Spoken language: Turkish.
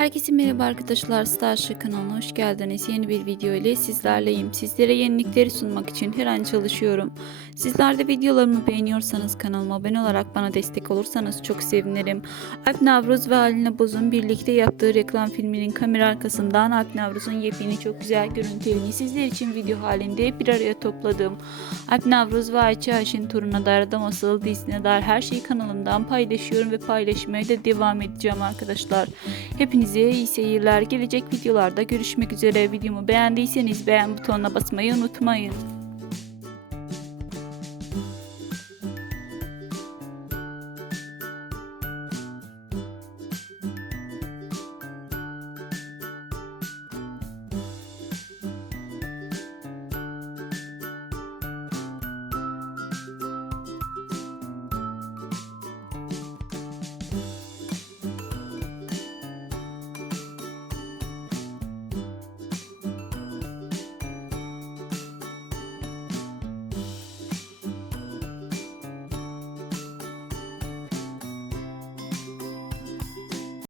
Herkese merhaba arkadaşlar Starship kanalına hoş geldiniz. Yeni bir video ile sizlerleyim. Sizlere yenilikleri sunmak için her an çalışıyorum. Sizler de videolarımı beğeniyorsanız kanalıma abone olarak bana destek olursanız çok sevinirim. Alp Navruz ve Alina Boz'un birlikte yaptığı reklam filminin kamera arkasından Alp Navruz'un yepyeni çok güzel görüntülerini sizler için video halinde bir araya topladım. Alp Navruz ve Ayça Ayşin turuna dair da masal dizisine dair her şeyi kanalımdan paylaşıyorum ve paylaşmaya da devam edeceğim arkadaşlar. Hepinize iyi seyirler. Gelecek videolarda görüşmek üzere. Videomu beğendiyseniz beğen butonuna basmayı unutmayın.